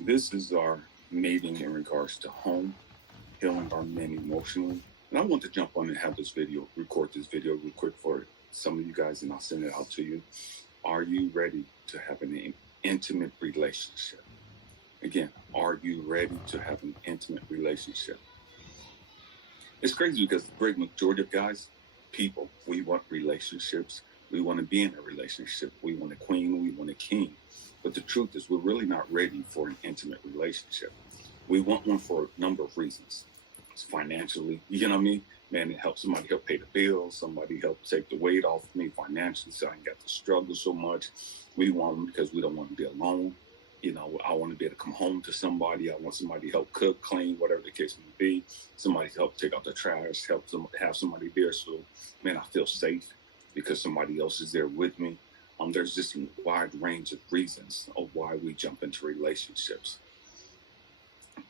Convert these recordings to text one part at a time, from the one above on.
This is our meeting in regards to home, healing our men emotionally. And I want to jump on and have this video, record this video real quick for some of you guys, and I'll send it out to you. Are you ready to have an intimate relationship? Again, are you ready to have an intimate relationship? It's crazy because the great majority of guys, people, we want relationships. We want to be in a relationship. We want a queen. We want a king. But the truth is, we're really not ready for an intimate relationship. We want one for a number of reasons. It's financially, you know what I mean? Man, it helps somebody help pay the bills. Somebody help take the weight off me financially so I ain't got to struggle so much. We want them because we don't want to be alone. You know, I want to be able to come home to somebody. I want somebody to help cook, clean, whatever the case may be. Somebody to help take out the trash, help them have somebody there. So, man, I feel safe because somebody else is there with me. There's just a wide range of reasons of why we jump into relationships.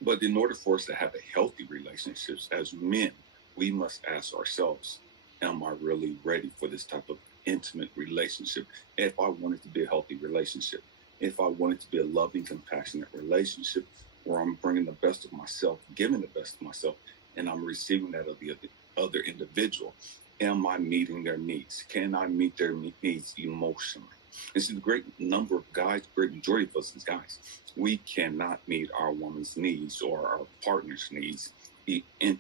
But in order for us to have a healthy relationships as men, we must ask ourselves, am I really ready for this type of intimate relationship? If I want it to be a healthy relationship, if I want it to be a loving, compassionate relationship where I'm bringing the best of myself, giving the best of myself, and I'm receiving that of the other individual, am I meeting their needs? Can I meet their needs emotionally? And see, the great number of guys, great majority of us as guys, we cannot meet our woman's needs or our partner's needs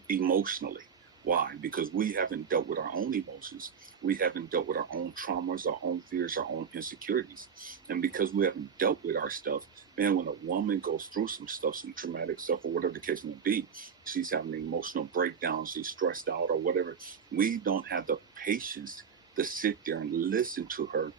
emotionally. Why? Because we haven't dealt with our own emotions. We haven't dealt with our own traumas, our own fears, our own insecurities. And because we haven't dealt with our stuff, man, when a woman goes through some stuff, some traumatic stuff or whatever the case may be, she's having an emotional breakdown, she's stressed out or whatever, we don't have the patience to sit there and listen to her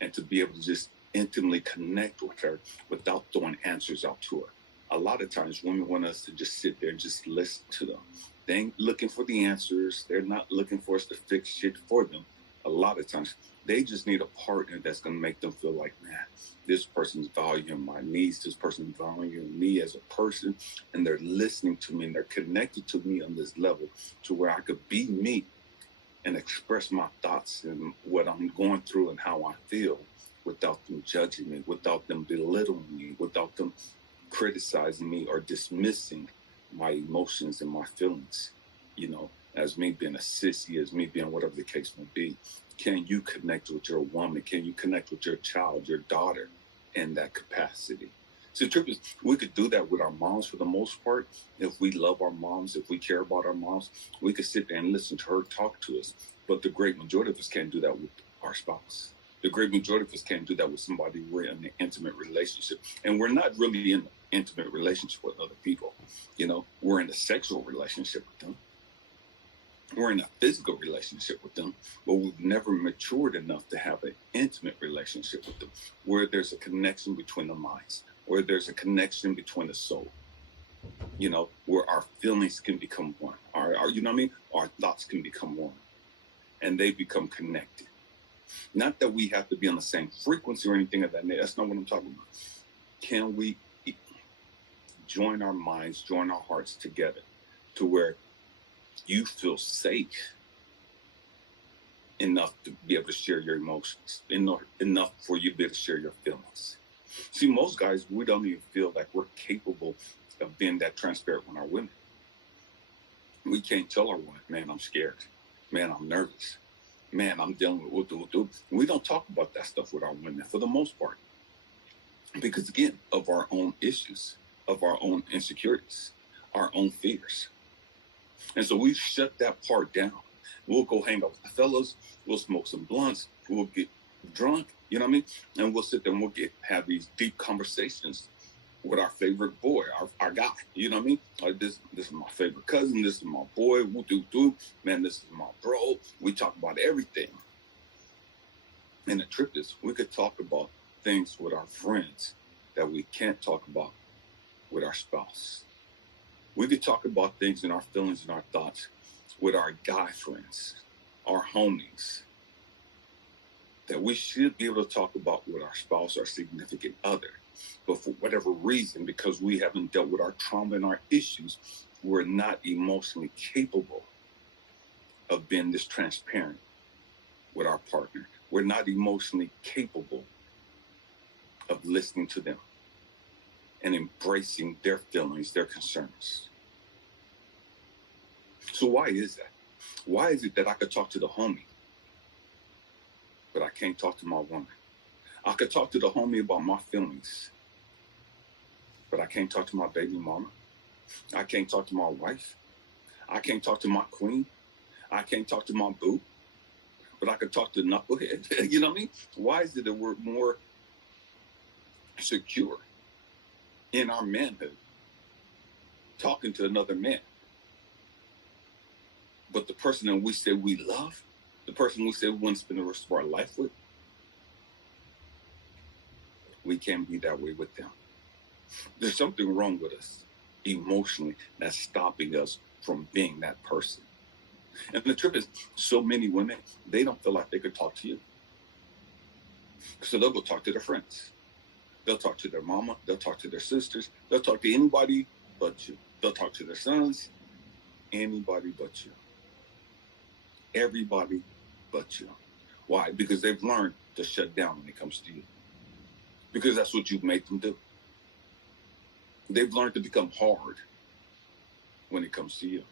and to be able to just intimately connect with her without throwing answers out to her. A lot of times women want us to just sit there and just listen to them. They ain't looking for the answers. They're not looking for us to fix shit for them. A lot of times they just need a partner that's going to make them feel like, man, this person's valuing my needs. This person's valuing me as a person, and they're listening to me and they're connected to me on this level to where I could be me and express my thoughts and what I'm going through and how I feel without them judging me, without them belittling me, without them criticizing me or dismissing my emotions and my feelings, you know, as me being a sissy, as me being whatever the case may be. Can you connect with your woman? Can you connect with your child, your daughter in that capacity? So the truth is, we could do that with our moms for the most part. If we love our moms, if we care about our moms, we could sit there and listen to her talk to us. But the great majority of us can't do that with our spouse. The great majority of us can't do that with somebody we're in an intimate relationship. And we're not really in an intimate relationship with other people. You know, we're in a sexual relationship with them. We're in a physical relationship with them, but we've never matured enough to have an intimate relationship with them, where there's a connection between the minds, where there's a connection between the soul, you know, where our feelings can become one. Our you know what I mean? Our thoughts can become one, and they become connected. Not that we have to be on the same frequency or anything of that nature. That's not what I'm talking about. Can we join our minds, join our hearts together to where you feel safe enough to be able to share your emotions, enough for you to be able to share your feelings? See, most guys, we don't even feel like we're capable of being that transparent with our women. We can't tell our women, man, I'm scared. Man, I'm nervous. Man, I'm dealing with what. We don't talk about that stuff with our women for the most part. Because again, of our own issues, of our own insecurities, our own fears. And so we shut that part down. We'll go hang out with the fellas. We'll smoke some blunts. We'll get drunk, you know what I mean? And we'll sit there and we'll have these deep conversations with our favorite boy, our guy, you know what I mean? Like this is my favorite cousin. This is my boy. Man, this is my bro. We talk about everything. And the truth is, we could talk about things with our friends that we can't talk about with our spouse. We could talk about things in our feelings and our thoughts with our guy friends, our homies, that we should be able to talk about with our spouse or significant other. But for whatever reason, because we haven't dealt with our trauma and our issues, we're not emotionally capable of being this transparent with our partner. We're not emotionally capable of listening to them and embracing their feelings, their concerns. So why is that? Why is it that I could talk to the homie, but I can't talk to my woman? I could talk to the homie about my feelings, but I can't talk to my baby mama. I can't talk to my wife. I can't talk to my queen. I can't talk to my boo, but I could talk to knucklehead. You know what I mean? Why is it that we're more secure in our manhood talking to another man? But the person that we say we love, the person we say we want to spend the rest of our life with, we can't be that way with them. There's something wrong with us emotionally that's stopping us from being that person. And the truth is, so many women, they don't feel like they could talk to you. So they'll go talk to their friends. They'll talk to their mama. They'll talk to their sisters. They'll talk to anybody but you. They'll talk to their sons. Anybody but you. Everybody but you. Why? Because they've learned to shut down when it comes to you. Because that's what you've made them do. They've learned to become hard when it comes to you.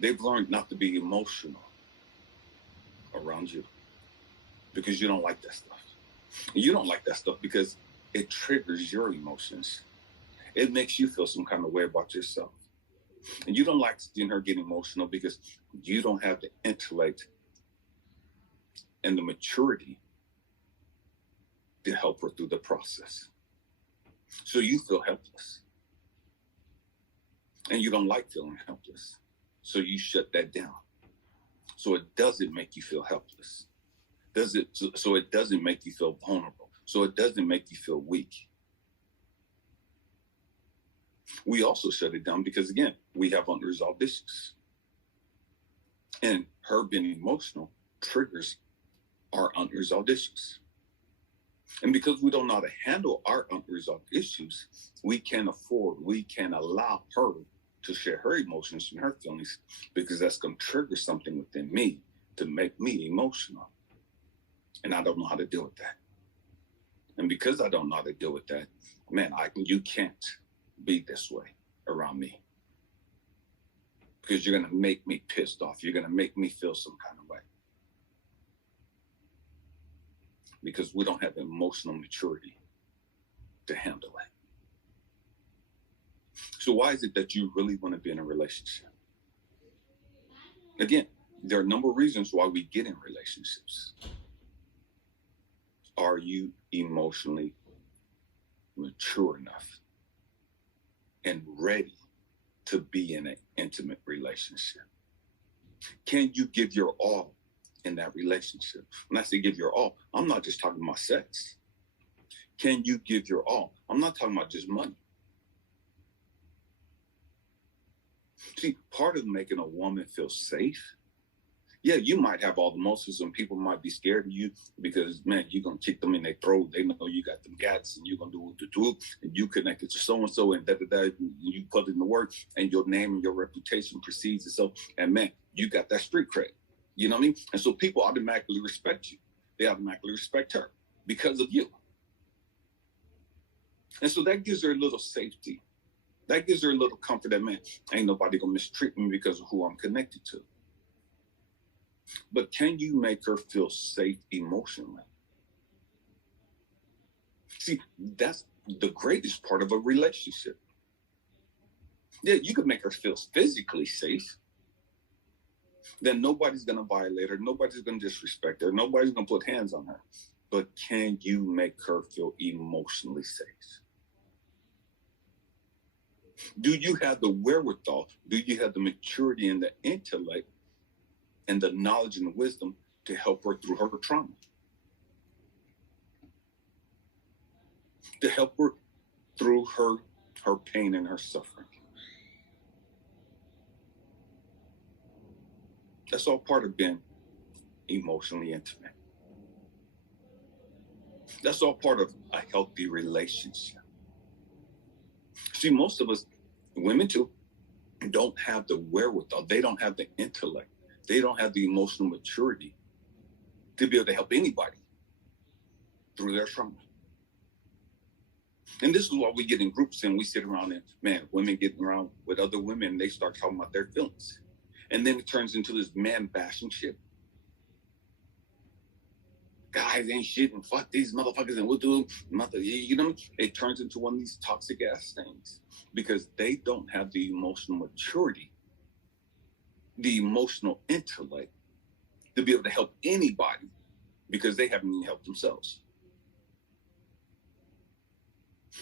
They've learned not to be emotional around you because you don't like that stuff. And you don't like that stuff because it triggers your emotions. It makes you feel some kind of way about yourself. And you don't like seeing her get emotional because you don't have the intellect and the maturity to help her through the process. So you feel helpless. And you don't like feeling helpless. So you shut that down. So it doesn't make you feel helpless. So it doesn't make you feel vulnerable. So it doesn't make you feel weak. We also shut it down because, again, we have unresolved issues. And her being emotional triggers our unresolved issues. And because we don't know how to handle our unresolved issues, we can't allow her to share her emotions and her feelings because that's going to trigger something within me to make me emotional. And I don't know how to deal with that. And because I don't know how to deal with that, man, you can't be this way around me. Because you're going to make me pissed off. You're going to make me feel some kind of way. Because we don't have emotional maturity to handle it. So why is it that you really want to be in a relationship? Again, there are a number of reasons why we get in relationships. Are you emotionally mature enough and ready to be in an intimate relationship? Can you give your all in that relationship? When I say give your all, I'm not just talking about sex. Can you give your all? I'm not talking about just money. See, part of making a woman feel safe, yeah, you might have all the muscles and people might be scared of you because, man, you're going to kick them in their throat. They know you got them gats and you're going to do what to do. And you connected to so-and-so and da-da-da. You put in the work and your name and your reputation precedes itself. And, man, you got that street cred. You know what I mean? And so people automatically respect you. They automatically respect her because of you. And so that gives her a little safety. That gives her a little comfort that, man, ain't nobody going to mistreat me because of who I'm connected to. But can you make her feel safe emotionally? See, that's the greatest part of a relationship. Yeah, you can make her feel physically safe. Then nobody's going to violate her. Nobody's going to disrespect her. Nobody's going to put hands on her. But can you make her feel emotionally safe? Do you have the wherewithal? Do you have the maturity and the intellect and the knowledge and the wisdom to help her through her trauma? To help her through her pain and her suffering? That's all part of being emotionally intimate. That's all part of a healthy relationship. See, most of us, women too, don't have the wherewithal. They don't have the intellect. They don't have the emotional maturity to be able to help anybody through their trauma. And this is why we get in groups and we sit around and, man, women getting around with other women, and they start talking about their feelings. And then it turns into this man bashing shit. Guys ain't shit and fuck these motherfuckers and we'll do you know, it turns into one of these toxic ass things because they don't have the emotional maturity, the emotional intellect to be able to help anybody because they haven't even helped themselves.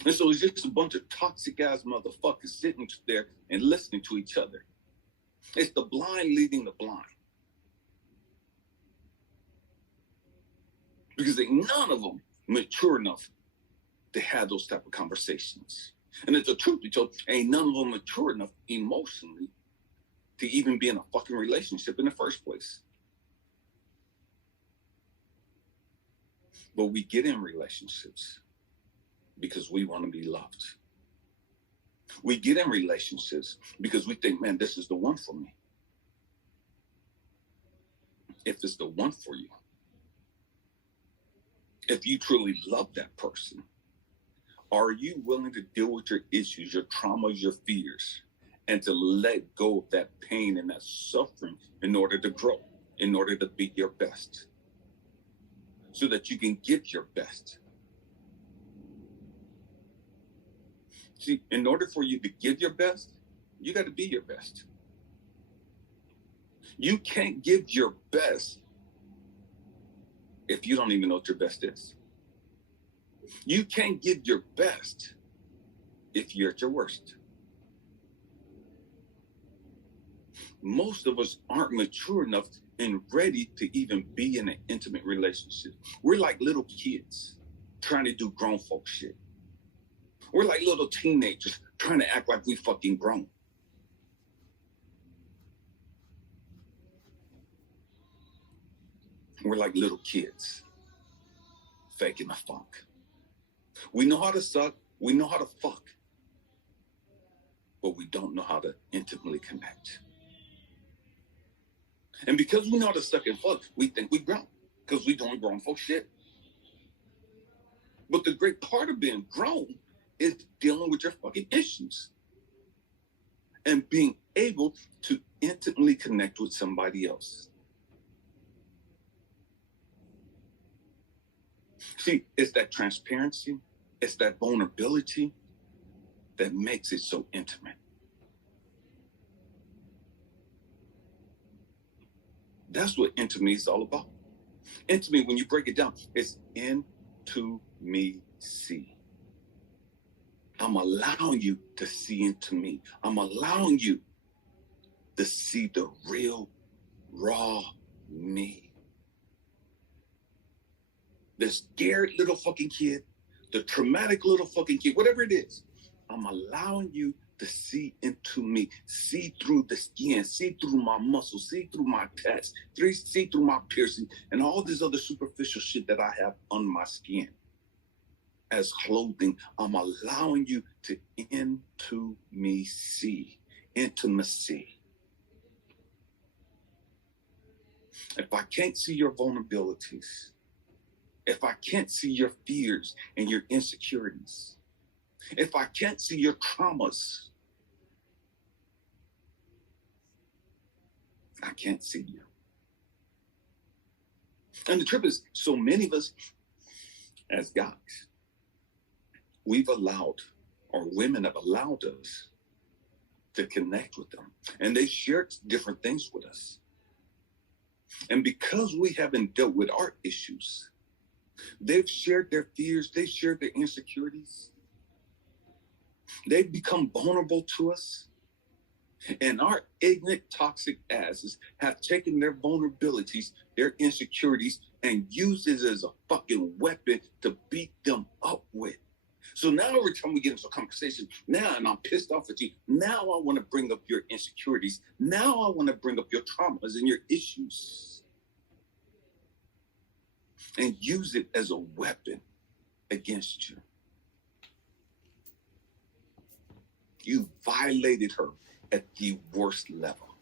And so it's just a bunch of toxic ass motherfuckers sitting there and listening to each other. It's the blind leading the blind. Because ain't none of them mature enough to have those type of conversations. And it's the truth be told, ain't none of them mature enough emotionally to even be in a fucking relationship in the first place. But we get in relationships because we want to be loved. We get in relationships because we think, man, this is the one for me. If it's the one for you, if you truly love that person, are you willing to deal with your issues, your traumas, your fears, and to let go of that pain and that suffering in order to grow, in order to be your best, so that you can give your best? See, in order for you to give your best, you got to be your best. You can't give your best if you don't even know what your best is. You can't give your best if you're at your worst. Most of us aren't mature enough and ready to even be in an intimate relationship. We're like little kids trying to do grown folk shit. We're like little teenagers trying to act like we fucking grown. We're like little kids faking the funk. We know how to suck, we know how to fuck, but we don't know how to intimately connect. And because we know how to suck and fuck, we think we grown, because we doing grown folk shit. But the great part of being grown is dealing with your fucking issues and being able to intimately connect with somebody else. See, it's that transparency, it's that vulnerability that makes it so intimate. That's what intimacy is all about. Intimacy, when you break it down, it's intimacy. I'm allowing you to see into me. I'm allowing you to see the real, raw me. The scared little fucking kid, the traumatic little fucking kid, whatever it is, I'm allowing you to see into me, see through the skin, see through my muscles, see through my tats, see through my piercing, and all this other superficial shit that I have on my skin. As clothing, I'm allowing you to into me see, intimacy. If I can't see your vulnerabilities, if I can't see your fears and your insecurities, if I can't see your traumas, I can't see you. And the truth is, so many of us as guys, we've allowed, or women have allowed us to connect with them. And they shared different things with us. And because we haven't dealt with our issues, they've shared their fears, they've shared their insecurities. They've become vulnerable to us. And our ignorant, toxic asses have taken their vulnerabilities, their insecurities, and used it as a fucking weapon to beat them up with. So now every time we get into a conversation, now, and I'm pissed off at you, now I want to bring up your insecurities. Now I want to bring up your traumas and your issues. And use it as a weapon against you. You violated her at the worst level.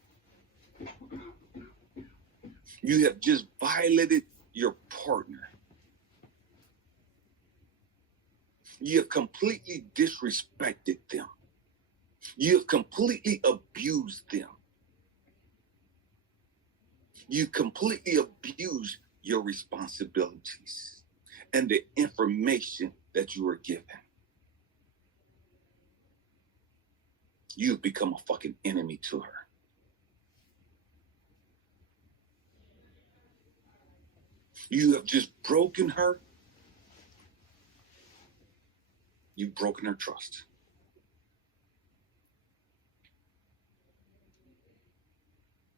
You have just violated your partner. You have completely disrespected them. You have completely abused them. You completely abuse your responsibilities and the information that you were given. You've become a fucking enemy to her. You have just broken her. You've broken her trust.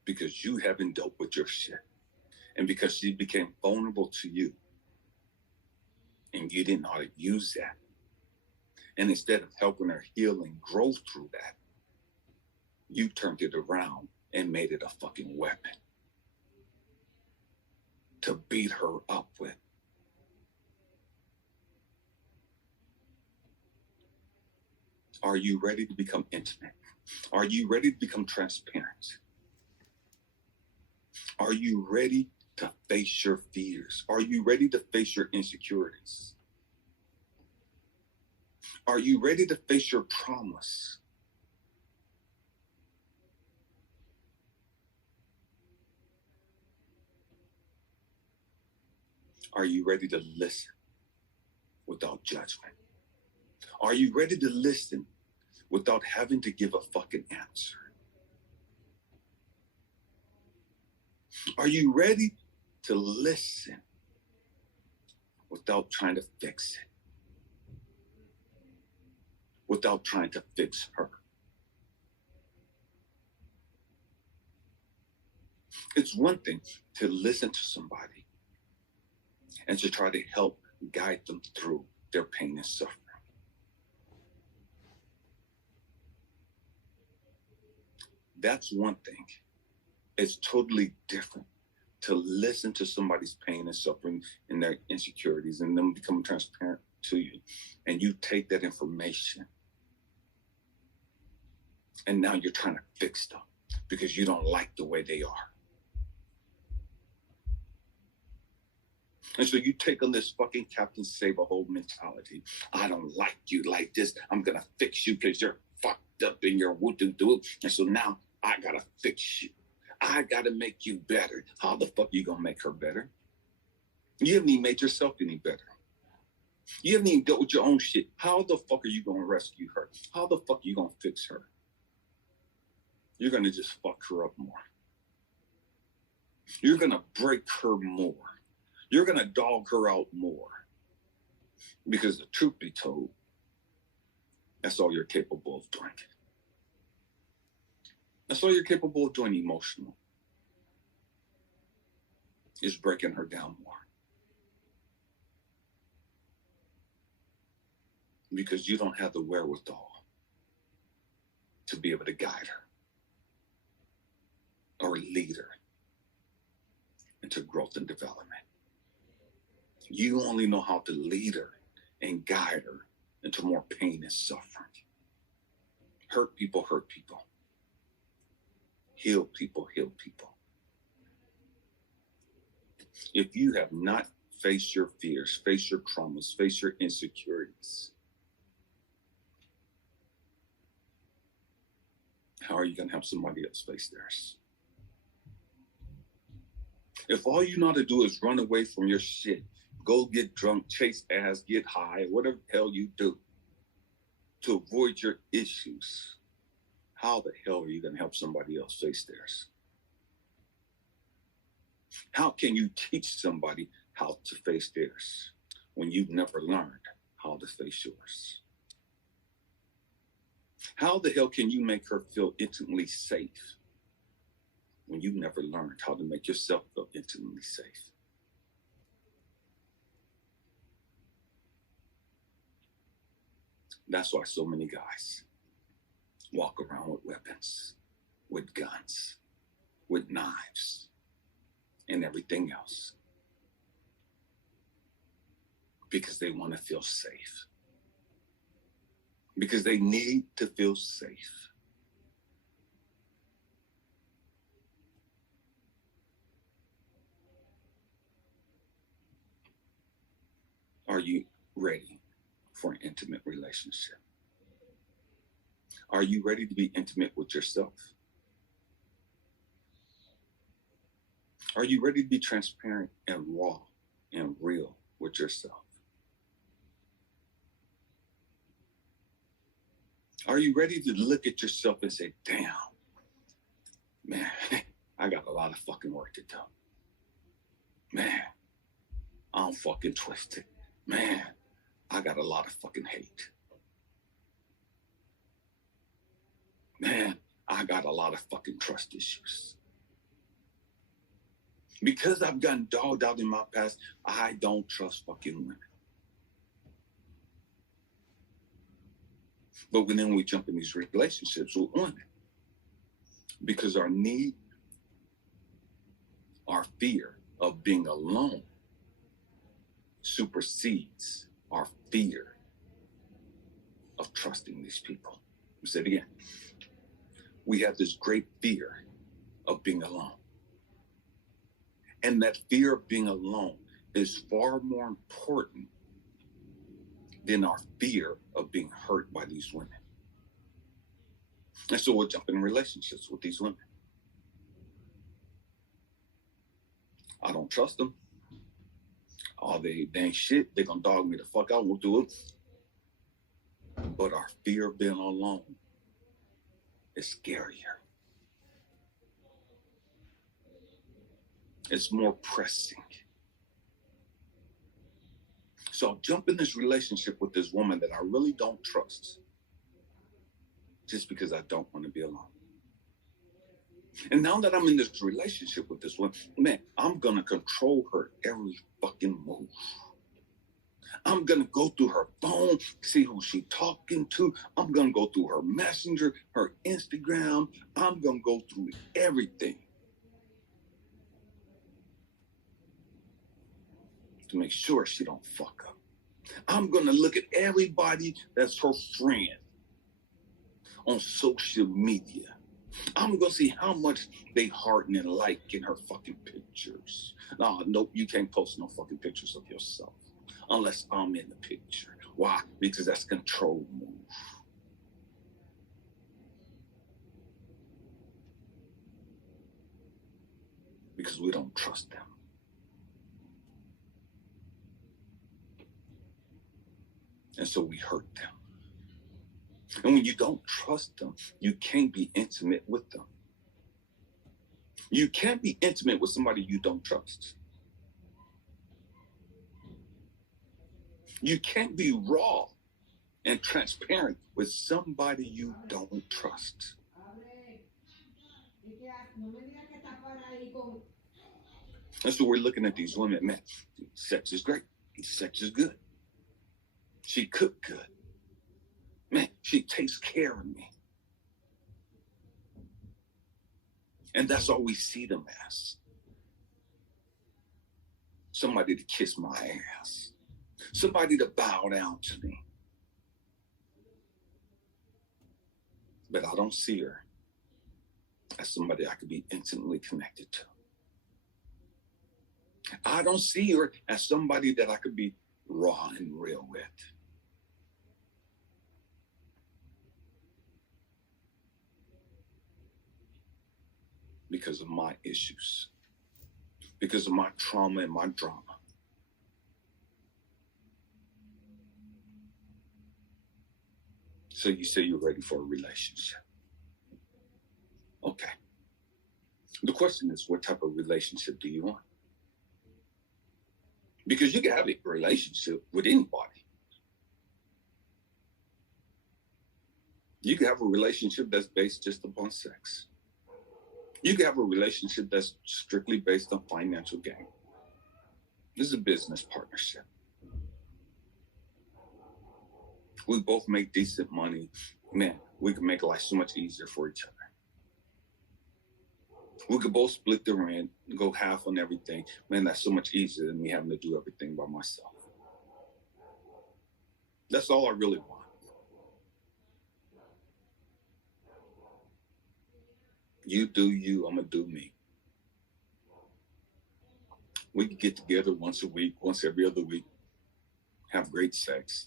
Because you haven't dealt with your shit. And because she became vulnerable to you. And you didn't know how to use that. And instead of helping her heal and grow through that, you turned it around and made it a fucking weapon to beat her up with. Are you ready to become intimate? Are you ready to become transparent? Are you ready to face your fears? Are you ready to face your insecurities? Are you ready to face your traumas? Are you ready to listen without judgment? Are you ready to listen without having to give a fucking answer? Are you ready to listen without trying to fix it? Without trying to fix her? It's one thing to listen to somebody and to try to help guide them through their pain and suffering. That's one thing. It's totally different to listen to somebody's pain and suffering and their insecurities and them becoming transparent to you. And you take that information and now you're trying to fix them because you don't like the way they are. And so you take on this fucking Captain Save-A-Hole mentality. I don't like you like this. I'm going to fix you because you're fucked up in your woo-doo-doo. And so now I got to fix you. I got to make you better. How the fuck are you going to make her better? You haven't even made yourself any better. You haven't even dealt with your own shit. How the fuck are you going to rescue her? How the fuck are you going to fix her? You're going to just fuck her up more. You're going to break her more. You're going to dog her out more. Because the truth be told, that's all you're capable of doing. That's all you're capable of doing emotional. Is breaking her down more. Because you don't have the wherewithal to be able to guide her or lead her into growth and development. You only know how to lead her and guide her into more pain and suffering. Hurt people hurt people. Heal people heal people. If you have not faced your fears, faced your traumas, faced your insecurities, how are you going to help somebody else face theirs? If all you know how to do is run away from your shit, go get drunk, chase ass, get high, whatever the hell you do to avoid your issues, how the hell are you going to help somebody else face theirs? How can you teach somebody how to face theirs when you've never learned how to face yours? How the hell can you make her feel intimately safe when you've never learned how to make yourself feel intimately safe? That's why so many guys walk around with weapons, with guns, with knives, and everything else. Because they want to feel safe. Because they need to feel safe. Are you ready for an intimate relationship? Are you ready to be intimate with yourself? Are you ready to be transparent and raw and real with yourself? Are you ready to look at yourself and say, damn, man, I got a lot of fucking work to do. Man, I'm fucking twisted. Man, I got a lot of fucking hate. Man, I got a lot of fucking trust issues. Because I've gotten dogged out in my past, I don't trust fucking women. But then we jump in these relationships with women because our need, our fear of being alone supersedes our fear of trusting these people. I'll say it again. We have this great fear of being alone. And that fear of being alone is far more important than our fear of being hurt by these women. And so we'll jump in relationships with these women. I don't trust them. Oh, they ain't shit. They're going to dog me the fuck out. We'll do it. But our fear of being alone is scarier. It's more pressing. So I'll jump in this relationship with this woman that I really don't trust just because I don't want to be alone. And now that I'm in this relationship with this woman, man, I'm going to control her every fucking move. I'm going to go through her phone, see who she's talking to. I'm going to go through her messenger, her Instagram. I'm going to go through everything to make sure she don't fuck up. I'm going to look at everybody that's her friend on social media. I'm going to see how much they hearten and like in her fucking pictures. No, nope, you can't post no fucking pictures of yourself unless I'm in the picture. Why? Because that's control move. Because we don't trust them. And so we hurt them. And when you don't trust them, you can't be intimate with them. You can't be intimate with somebody you don't trust. You can't be raw and transparent with somebody you don't trust. And so we're looking at these women, man, sex is great. Sex is good. She cooked good. Man, she takes care of me. And that's all we see them as. Somebody to kiss my ass. Somebody to bow down to me. But I don't see her as somebody I could be intimately connected to. I don't see her as somebody that I could be raw and real with. Because of my issues. Because of my trauma and my drama. So you say you're ready for a relationship. Okay. The question is, what type of relationship do you want? Because you can have a relationship with anybody. You can have a relationship that's based just upon sex. You can have a relationship that's strictly based on financial gain. This is a business partnership. We both make decent money. Man, we can make life so much easier for each other. We could both split the rent, go half on everything. Man, that's so much easier than me having to do everything by myself. That's all I really want. You do you, I'm going to do me. We can get together once a week, once every other week, have great sex,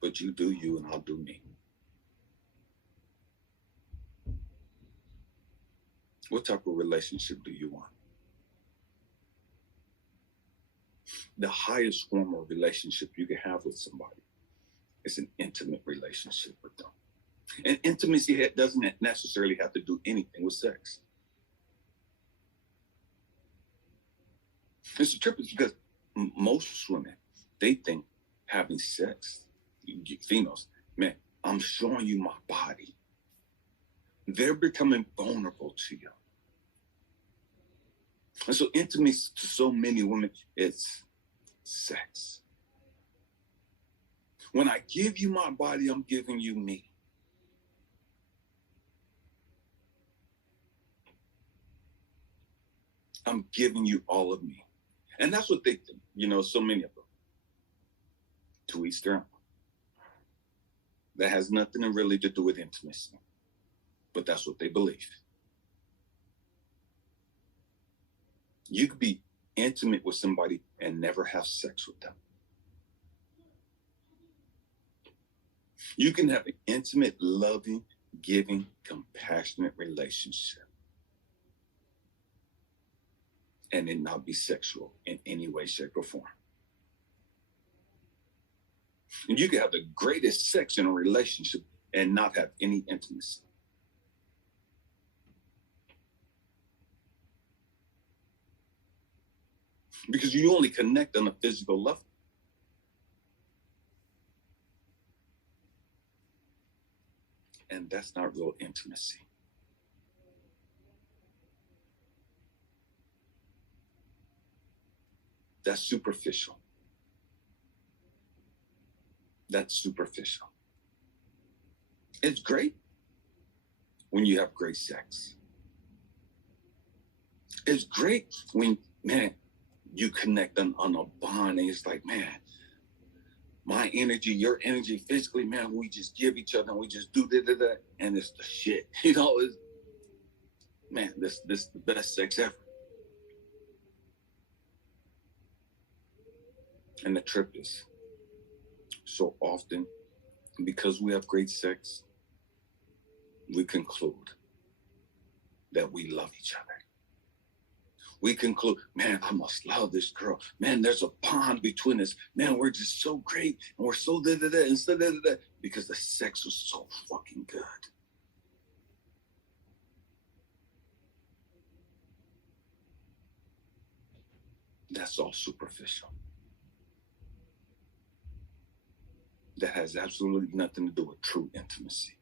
But you do you and I'll do me. What type of relationship do you want? The highest form of relationship you can have with somebody is an intimate relationship with them. And intimacy doesn't necessarily have to do anything with sex. It's a trip because most women, they think having sex, females, man, I'm showing you my body. They're becoming vulnerable to you. And so intimacy to so many women, it's sex. When I give you my body, I'm giving you me. I'm giving you all of me. And that's what they think, so many of them. To each their own. That has nothing really to do with intimacy. But that's what they believe. You could be intimate with somebody and never have sex with them. You can have an intimate, loving, giving, compassionate relationship and it not be sexual in any way, shape, or form. And you can have the greatest sex in a relationship and not have any intimacy. Because you only connect on a physical level. And that's not real intimacy. That's superficial. That's superficial. It's great when you have great sex. It's great when, man, you connect on a bond and it's like, man, my energy, your energy, physically, man, we just give each other and we just do that, and it's the shit. It's, man, this is the best sex ever. And the trip is so often, because we have great sex, we conclude that we love each other. We conclude, man, I must love this girl. Man, there's a bond between us. Man, we're just so great. And we're so da-da-da, because the sex was so fucking good. That's all superficial. That has absolutely nothing to do with true intimacy.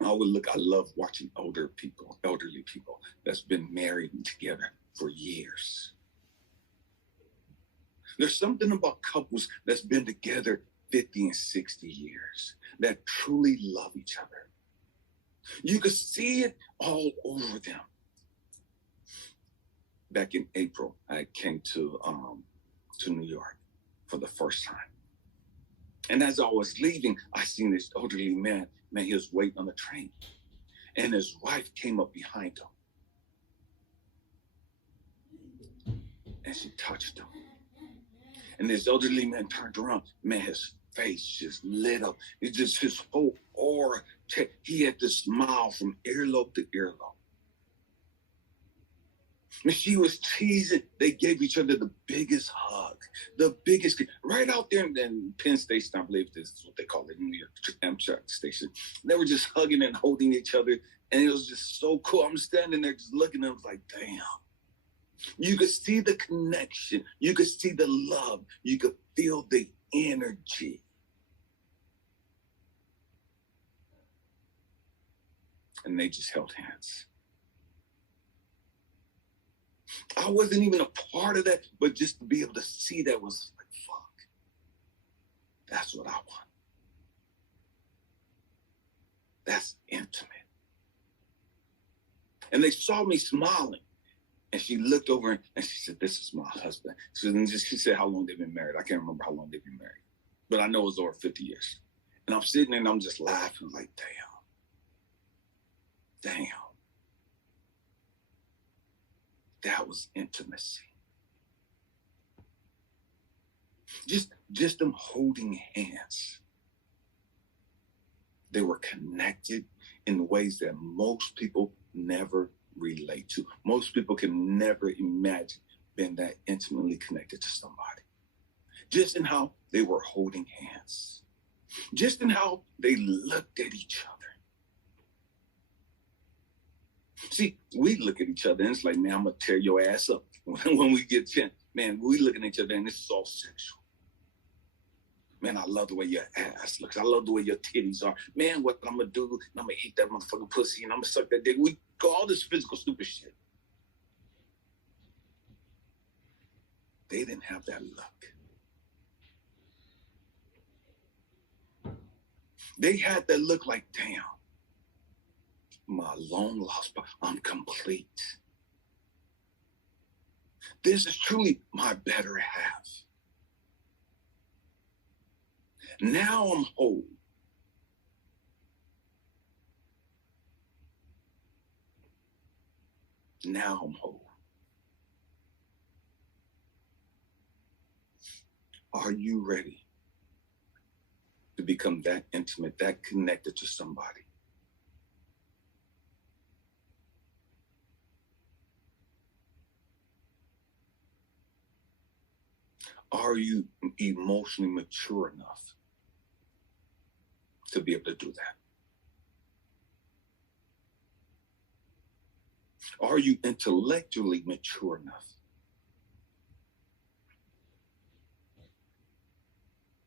I love watching elderly people that's been married and together for years. There's something about couples that's been together 50 and 60 years that truly love each other. You could see it all over them. Back in April, I came to New York for the first time. And as I was leaving, I seen this elderly man. Man, he was waiting on the train. And his wife came up behind him. And she touched him. And this elderly man turned around. Man, his face just lit up. It's just his whole aura. He had this smile from earlobe to earlobe. And she was teasing. They gave each other the biggest hug. The biggest, right out there in Penn Station, I believe this is what they call it in New York, Amtrak station. They were just hugging and holding each other. And it was just so cool. I'm standing there just looking at them like, damn. You could see the connection. You could see the love. You could feel the energy. And they just held hands. I wasn't even a part of that, but just to be able to see that was like, fuck. That's what I want. That's intimate. And they saw me smiling. And she looked over and she said, this is my husband. She said how long they've been married. I can't remember how long they've been married. But I know it was over 50 years. And I'm sitting there and I'm just laughing like, damn. That was intimacy. Just them holding hands. They were connected in ways that most people never relate to. Most people can never imagine being that intimately connected to somebody. Just in how they were holding hands. Just in how they looked at each other. See, we look at each other and it's like, man, I'm going to tear your ass up when we get 10. Man, we looking at each other and this is all sexual. Man, I love the way your ass looks. I love the way your titties are. Man, what I'm going to do, I'm going to eat that motherfucking pussy and I'm going to suck that dick. We go all this physical stupid shit. They didn't have that look. They had that look like, damn, my long lost, I'm complete. This is truly my better half. Now I'm whole. Now I'm whole. Are you ready to become that intimate, that connected to somebody? Are you emotionally mature enough to be able to do that? Are you intellectually mature enough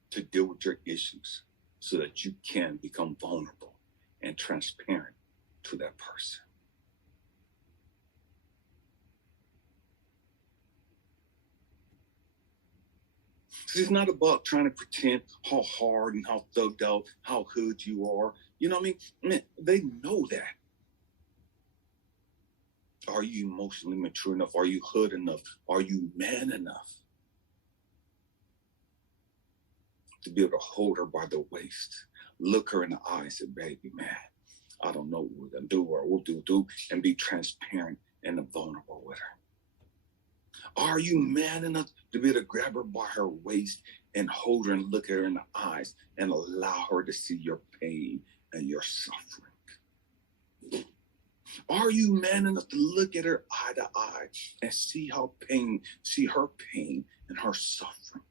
to deal with your issues so that you can become vulnerable and transparent to that person? It's not about trying to pretend how hard and how thugged out, how hood you are. You know what I mean? Man, they know that. Are you emotionally mature enough? Are you hood enough? Are you man enough to be able to hold her by the waist, look her in the eye and say, baby, man, I don't know what we're going to do or we'll do, and be transparent and vulnerable with her? Are you man enough to be able to grab her by her waist and hold her and look at her in the eyes and allow her to see your pain and your suffering? Are you man enough to look at her eye to eye and see her pain and her suffering?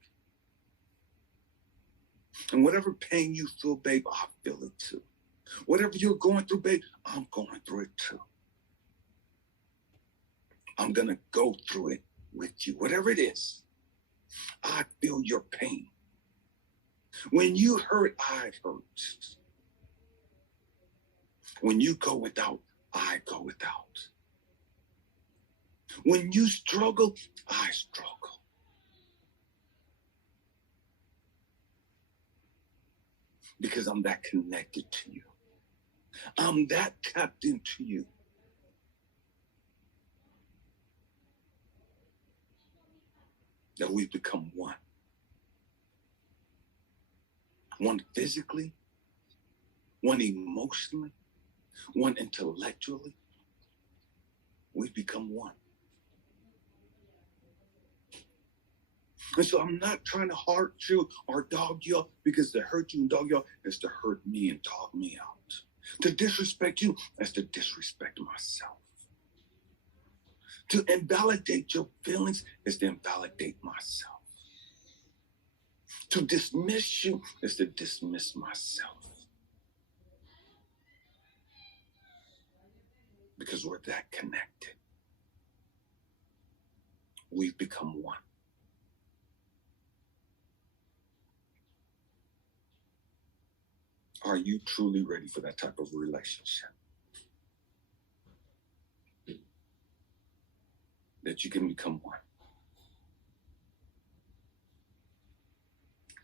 And whatever pain you feel, babe, I feel it too. Whatever you're going through, babe, I'm going through it too. I'm going to go through it with you. Whatever it is, I feel your pain. When you hurt, I hurt. When you go without, I go without. When you struggle, I struggle. Because I'm that connected to you. I'm that tapped into you. That we've become one. One physically, one emotionally, one intellectually. We've become one. And so I'm not trying to hurt you or dog you up, because to hurt you and dog you up is to hurt me and dog me out. To disrespect you is to disrespect myself. To invalidate your feelings is to invalidate myself. To dismiss you is to dismiss myself. Because we're that connected. We've become one. Are you truly ready for that type of relationship? That you can become one.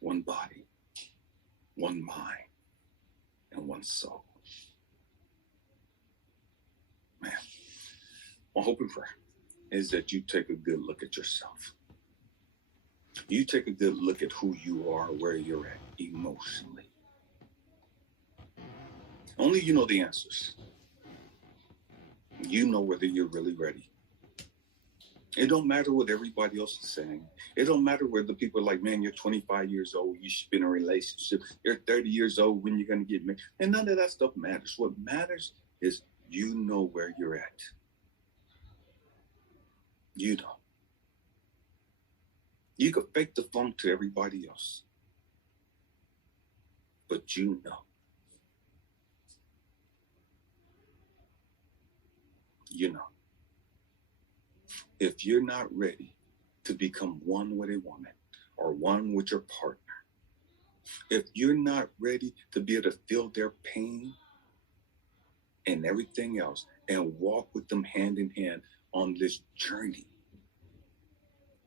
One body, one mind, and one soul. Man, my hope and prayer is that you take a good look at yourself. You take a good look at who you are, where you're at emotionally. Only you know the answers. You know whether you're really ready It don't matter what everybody else is saying. It don't matter where the people are like, man, you're 25 years old, you should be in a relationship. You're 30 years old, when you're going to get married. And none of that stuff matters. What matters is you know where you're at. You know. You can fake the funk to everybody else. But you know. You know. If you're not ready to become one with a woman or one with your partner, if you're not ready to be able to feel their pain and everything else and walk with them hand in hand on this journey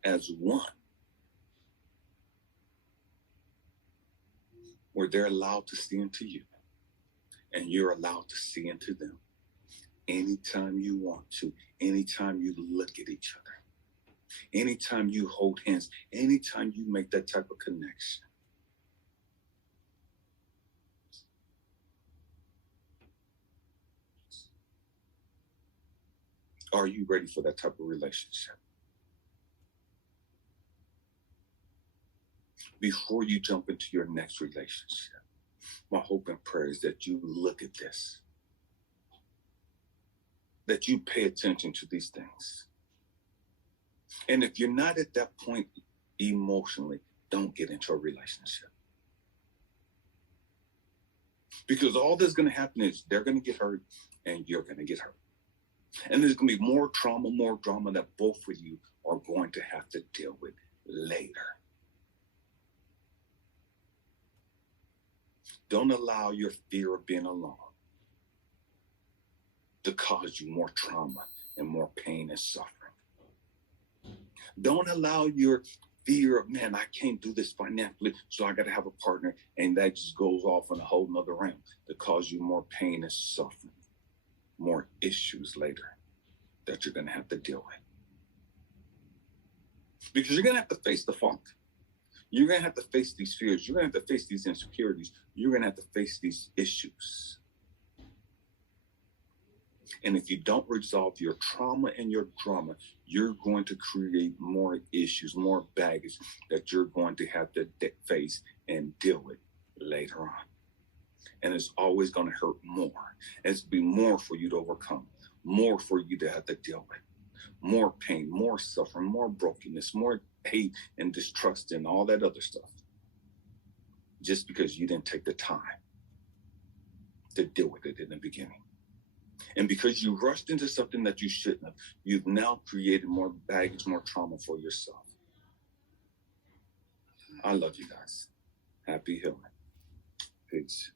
as one, where they're allowed to see into you and you're allowed to see into them anytime you want to, anytime you look at each other, anytime you hold hands, anytime you make that type of connection. Are you ready for that type of relationship? Before you jump into your next relationship, my hope and prayer is that you look at this, that you pay attention to these things. And if you're not at that point emotionally, don't get into a relationship. Because all that's going to happen is they're going to get hurt and you're going to get hurt. And there's going to be more trauma, more drama that both of you are going to have to deal with later. Don't allow your fear of being alone to cause you more trauma and more pain and suffering. Don't allow your fear of, man, I can't do this financially, so I got to have a partner, and that just goes off in a whole nother realm to cause you more pain and suffering, more issues later that you're going to have to deal with. Because you're going to have to face the funk. You're going to have to face these fears. You're going to have to face these insecurities. You're going to have to face these issues. And if you don't resolve your trauma and your drama, you're going to create more issues, more baggage that you're going to have to face and deal with later on. And it's always going to hurt more. It's be more for you to overcome, more for you to have to deal with, more pain, more suffering, more brokenness, more hate and distrust and all that other stuff. Just because you didn't take the time to deal with it in the beginning. And because you rushed into something that you shouldn't have, you've now created more baggage, more trauma for yourself. I love you guys. Happy healing. Peace.